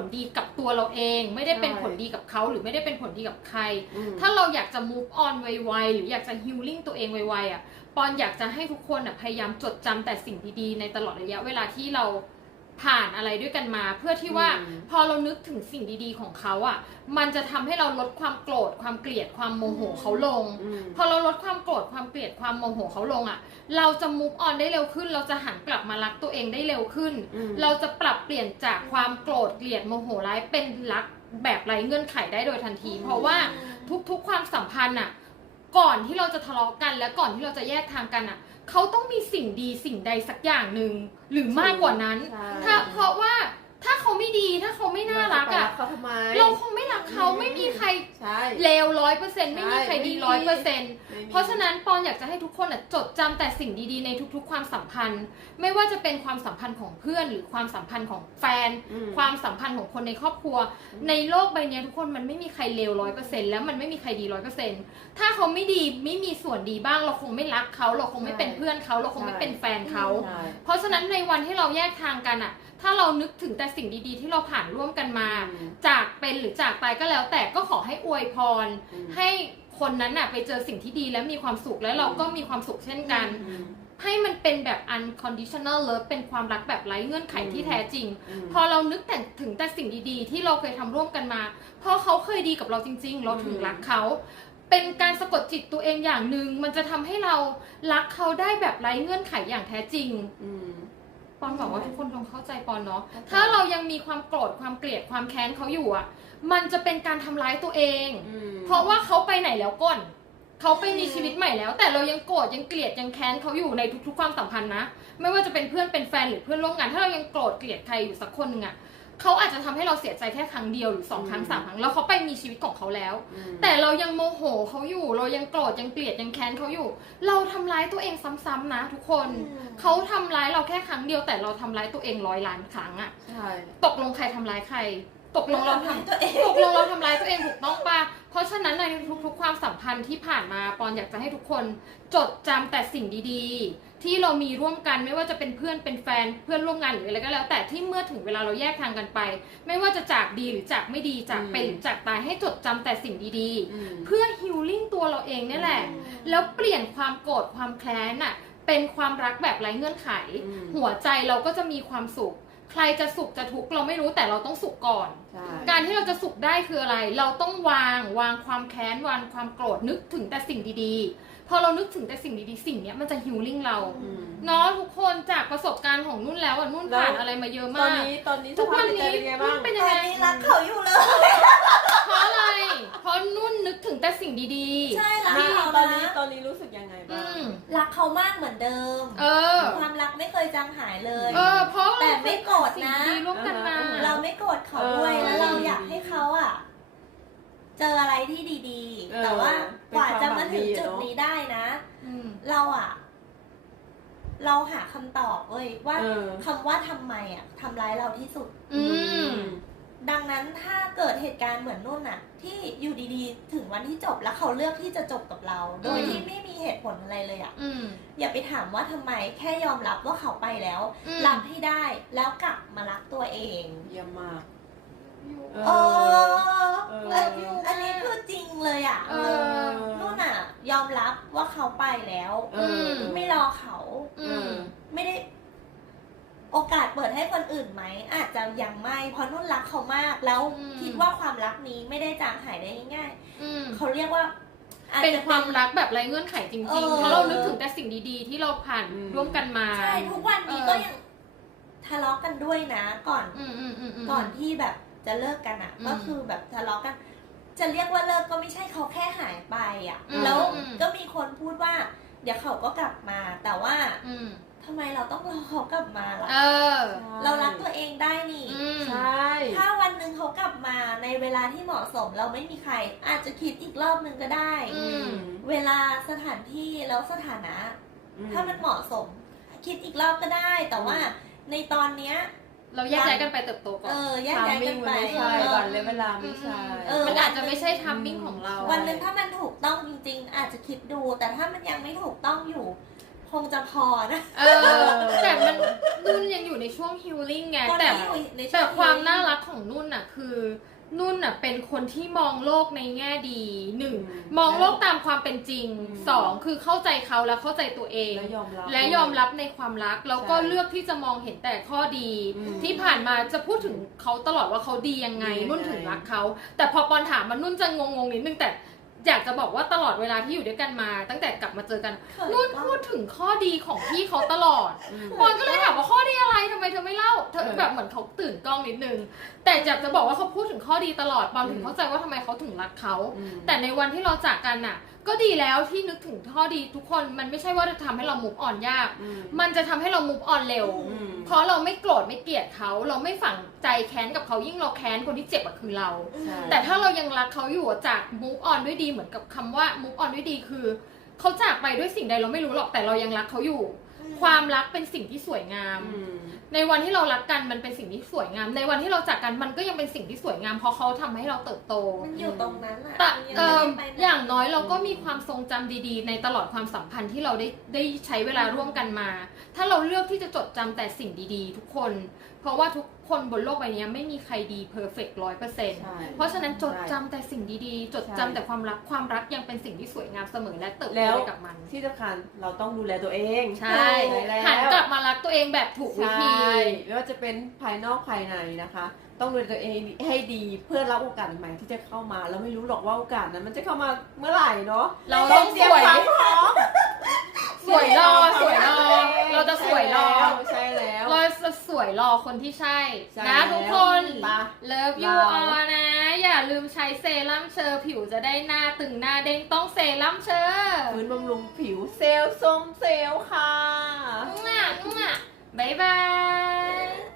ลดีกับตัวเราเอง ไม่ได้เป็นใช่ผลดีกับเขาหรือไม่ได้เป็นผลดีกับใครอืมถ้าเราอยากจะ move on ไวๆหรืออยากจะ healing ตัวเองไวๆอะปอนอยากจะให้ทุกคนอะพยายามจดจำแต่สิ่งดีๆในตลอดระยะเวลาที่เรา ผ่านอะไรด้วยกันมาเพื่อที่ว่าอืมพอเรานึกถึงสิ่งดีๆของเขาอะ มันจะทำให้เราลดความโกรธความเกลียดความโมโหเขาลงอืมพอเราลดความโกรธความเกลียดความโมโหเขาลงอะ เราจะ move on ได้เร็วขึ้น เราจะหันกลับมารักตัวเองได้เร็วขึ้นอืมเราจะปรับเปลี่ยนจากความโกรธเกลียดโมโหร้ายเป็นรักแบบไร้เงื่อนไขได้โดยทันที เพราะว่าทุกๆความสัมพันธ์อะ ก่อนที่เราจะทะเลาะกันและก่อนที่เราจะแยกทางกันอะ เขาต้องมีสิ่งดีสิ่งใดสักอย่างหนึ่งหรือมากกว่านั้น ใช่ ถ้าเพราะว่า ถ้าเขาไม่ดีถ้าเขาไม่น่ารักอะเขาทำไมเราคงไม่รักเขาไม่มีใครใช่เลวร้อยเปอร์เซ็นต์ไม่มีใครดีใช่ร้อยไม่เปอมีร์เซ็นต์ไม่มีเพราะฉะนั้นปอนอยากจะให้ทุกคนอะจดจำแต่สิ่งดีๆในทุก ๆ ความสัมพันธ์ ไม่ว่าจะเป็นความสัมพันธ์ของเพื่อนหรือความสัมพันธ์ของแฟนอืมความสัมพันธ์ของคนในครอบครัว ในโลกใบเนี้ยทุกคนมันไม่มีใครเลวร้อยเปอร์เซ็นต์แล้วมันไม่มีใครดีร้อยเปอร์เซ็นต์ถ้าเขาไม่ดีไม่มีส่วนดีบ้าง เราคงไม่รักเขาเราคงไม่เป็นเพื่อนเขาเราคงไม่เป็นแฟนเขาใช่เพราะฉะนั้นในวันที่เราแยกทางกันอะ ถ้าเรานึกถึงแต่สิ่งดีๆ ที่เราผ่านร่วมกันมาอืมจากเป็นหรือจากตายก็แล้ว แต่ก็ขอให้อวยพรอืมให้คนนั้นน่ะไปเจอสิ่งที่ดีและมีความสุขแล้วเราก็มีความสุขเช่นกันอืมให้มันเป็นแบบ unconditional love เป็นความรักแบบไร้เงื่อนไขที่แท้จริงมพอเรานึกแต่ถึงแต่สิ่งดีๆ ที่เราเคยทำร่วมกันมาเพราะเขาเคยดีกับเราจริง ๆ เราถึงอืมรักเขาเป็นการสะกดจิตตัวเองอย่างหนึ่งมันจะทำให้เรารักเขาได้แบบไร้เงื่อนไขอย่างแท้จริง อืมปอนหวังว่าทุกคนคงเข้าใจปอนเนาะเข้าใจถ้าเรายังมีความโกรธความเกลียดความแค้นเขาอยู่อะ มันจะเป็นการทำร้ายตัวเอง อืม เพราะว่าเขาไปไหนแล้วก่อน เขาไปมีชีวิตใหม่แล้ว แต่เรายังโกรธยังเกลียดยังแค้นเขาอยู่ในทุก ๆ ความสัมพันธ์นะ ไม่ว่าจะเป็นเพื่อนเป็นแฟนหรือเพื่อนร่วมงาน ถ้าเรายังโกรธเกลียดใครอยู่สักคนหนึ่งอะ เขาอาจจะทำให้เราเสียใจแค่ครั้งเดียวหรือสองครั้งสามครั้งแล้วเขาไปมีชีวิตของเขาแล้ว อืมแต่เรายังโมโหเขาอยู่ เรายังโกรธยังเกลียดยังแค้นเขาอยู่ เราทำร้ายตัวเองซ้ำๆนะ ทุกคนอืม เขาทำร้ายเราแค่ครั้งเดียว แต่เราทำร้ายตัวเองร้อยล้านครั้งอะใช่ ตกลงใครทำร้ายใคร ตกลงเราทำตัวเองตกลงเราทำร้ายตัวเองถูกต้องปะเพราะฉะนั้นในทุกๆ ความสัมพันธ์ที่ผ่านมาปอนอยากจะให้ทุกคนจดจำแต่สิ่งดีๆ ที่เรามีร่วมกันไม่ว่าจะเป็นเพื่อนเป็นแฟนเพื่อนร่วมงานหรืออะไรก็แล้ว แต่ที่เมื่อถึงเวลาเราแยกทางกันไป ไม่ว่าจะจากดีหรือจากไม่ดีจากเป็นหรือจากตายให้จดจำแต่สิ่งดีๆ อืม เพื่อฮิลลิ่งตัวเราเองเนี่ยแหละแล้วเปลี่ยนความโกรธความแค้นอะเป็นความรักแบบไร้เงื่อนไข อืม หัวใจเราก็จะมีความสุข ใครจะสุขจะทุกข์เราไม่รู้แต่เราต้องสุขก่อน ใช่ การที่เราจะสุขได้คืออะไร เราต้องวางวางความแค้นวางความโกรธนึกถึงแต่สิ่งดีๆ พอเรานึกถึงแต่สิ่งดีๆ สิ่งเนี้ยมันจะฮิลลิ่งเราอืม เนาะทุกคนจากประสบการณ์ของนุ่นแล้วอะนุ่นผ่านแล้ว อะไรมาเยอะตอนมากนี้ตอนนี้ทุกวันสภาพนี้จิตใจเป็นไงนุ่บ้างนเป็นตยังอนไงนี้รักเขาอยู่เลย เพราะอะไรเพราะนุ่นนึกถึงแต่สิ่งดีๆ ใช่รักนี่เขาตอนนี้นะตอนนี้รู้สึกยังไงอืบ้างม รักเขามากเหมือนเดิม เออ ความรักไม่เคยจางหายเลย เออ เพราะแต่ไม่โกรธนะ สิ่งดีร่วมกันมาอ่าเราไม่โกรธเขาด้วยเออแล้วเราอยากให้เขาอะ เจออะไรที่ดีเออๆแต่ว่ากว่าจะมาถึงเป็นความหวังดีอะจุดเนอะนี้ได้นะ อืม เราอะ เราหาคำตอบเว้ยว่าเออ คำว่าทำไมอะทำร้ายเราที่สุด อืมดัง นั้นถ้าเกิดเหตุการณ์เหมือนนุ่นน่ะที่อยู่ดีๆ ถึงวันที่จบแล้วเขาเลือกที่จะจบกับเรา โดยอืมที่ไม่มีเหตุผลอะไรเลยอะอืม อย่าไปถามว่าทำไมแค่ยอมรับว่าเขาไปแล้วอืม รับให้ได้แล้วกลับมารักตัวเองเยี่ยมมากเอเอออเออ เอออันนี้คือจริงเลยอะเออ นุ่นอะยอมรับว่าเขาไปแล้ว เออ ไม่รอเขา อืม ไม่ได้ โอกาสเปิดให้คนอื่นไหม อาจจะยังไม่ เพราะนุ่นรักเขามาก แล้วอืม คิดว่าความรักนี้ไม่ได้จางหายได้ง่ายอืม ๆเขาเรียกว่าอาจเป็นจะ ความรักแบบไร้เงื่อนไขจเอริงอ ๆ เพราะเรานึกถึงแต่สิ่งดีๆ ที่เราผ่านอืม ร่วมกันมาใช่ทุกวันนี้เออก็ยังทะเลาะกันด้วยนะ ก่อน อืมอืมอืมมก่อนที่แบบจะเลิกกันอะ อืมก็คือแบบทะเลาะกัน จะเรียกว่าเลิกก็ไม่ใช่เขาแค่หายไปอะ อืมแล้วอืม ก็มีคนพูดว่า เดี๋ยวเขาก็กลับมา แต่ว่าอืม ทำไมเราต้องรอเขากลับมาล่ะ เออ เรารักตัวเองได้นี่ อืม ใช่ ถ้าวันหนึ่งเขากลับมาในเวลาที่เหมาะสมเราไม่มีใคร อาจจะคิดอีกรอบหนึ่งก็ได้ อืม เวลาสถานที่แล้วสถานะอืถ้ามันเหมาะสม คิดอีกรอบก็ได้ แต่ว่าในตอนเนี้ย เราแยกย้ายกันไปเติบโตก่อเอน อแยกทามย้ายมิ่กังนมัไปนไม่ใช่เออ วันและเวลาไม่ใช่เออมันอาจจะไม่ใช่ทัมมิ่งของเรา วันหนึ่งถ้ามันถูกต้องจริง ๆ อาจจะคิดดู แต่ถ้ามันยังไม่ถูกต้องอยู่ คงจะพอนะ เออแต่มันนุ่นยังอยู่ในช่วงฮิลลิ่งไงตอนแต่นี้อยู่ในช่แต่วงความนี้น่ารักของนุ่นคือ นุ่นอะเป็นคนที่มองโลกในแง่ดีหนึ่งอืมมองโลกตามความเป็นจริงอืม สองคือเข้าใจเขาและเข้าใจตัวเอง และยอมรับ และยอมรับในความรักแล้วก็ใช่เลือกที่จะมองเห็นแต่ข้อดี อืมที่ผ่านมาจะพูดถึงเขาตลอดว่าเขาดียังไง ดียังไง นุ่นถึงรักเขา แต่พอปอนถามมันนุ่นจะงงๆนิดนึงแต่ อยากจะบอกว่าตลอดเวลาที่อยู่ด้วยกันมา ตั้งแต่กลับมาเจอกันเขินนุ่นมากพูดถึงข้อดีของพี่เขาตลอดอืมปอนก็เลยถามว่าข้อดีอะไรทำไมเธอไม่เล่าเธอเออแบบเหมือนเขาตื่นกล้องนิดนึง แต่อยากจะบอกว่าเขาพูดถึงข้อดีตลอดปอนถึงอืมเข้าใจว่าทำไมเขาถึงรักเขาอืมแต่ในวันที่เราจากกันน่ะ ก็ดีแล้วที่นึกถึงข้อดีทุกคนมันไม่ใช่ว่าจะทำให้เรามุกอ่อนยากอืมมันจะทำให้เรามุกอ่อนเร็วอืมเพราะเราไม่โกรธไม่เกลียดเขาเราไม่ฝังใจแค้นกับเขายิ่งเราแค้นคนที่เจ็บอะคือเราใช่แต่ถ้าเรายังรักเขาอยู่อะจากมุกออนด้วยดีเหมือนกับคำว่ามุกออนด้วยดีคือเขาจากไปด้วยสิ่งใดเราไม่รู้หรอกแต่เรายังรักเขาอยู่ ความรักเป็นสิ่งที่สวยงามอืมในวันที่เรารักกันมันเป็นสิ่งที่สวยงาม ในวันที่เราจากกันมันก็ยังเป็นสิ่งที่สวยงาม เพราะเขาทำให้เราเติบโตมันอยู่ตรงนั้นอะแต่มันยังเอ่อไม่ได้ไปไหนอย่างน้อยเราก็มีความทรงจำดีๆ ในตลอดความสัมพันธ์ที่เราได้ได้ใช้เวลาร่วมกันมา ถ้าเราเลือกที่จะจดจำแต่สิ่งดีๆ ทุกคน เพราะว่าทุก คนบนโลกใบนี้ไม่มีใครดีเพอร์เฟกต์ร้อยเปอร์เซ็นต์ใช่เพราะฉะนั้นจดจำแต่สิ่งดีๆ จดจำใช่แต่ความรักความรักยังเป็นสิ่งที่สวยงามเสมอและเติบแล้โตวไปกับมัน ที่สำคัญเราต้องดูแลตัวเองใช่แล้วหันกลับมารักตัวเองแบบถูกวิใช่ธีไม่ว่าจะเป็นภายนอกภายในนะคะ ต้องดูแลตัวเองให้ดีเพื่อรับโอกาสใหม่ที่จะเข้ามาแล้วไม่รู้หรอกว่าโอกาสนั้นมันจะเข้ามาเมื่อไหร่เนาะเราต้องเตรีสยมวยความพร้อม สวยรอสวยรอ เราจะสวยรอ ใช่แล้ว เราจะสวยรอคนที่ใช่ ใช่นะทุกคนไปเลิฟยูเราออนะ อย่าลืมใช้เซรั่มเชอร์ผิวจะได้หน้าตึงหน้าเด้งต้องเซรั่มเชอร์ฟื้นบำรุงผิวเซลล์ส้มเซลล์ค่ะ มั่วมั่วบ๊ายบาย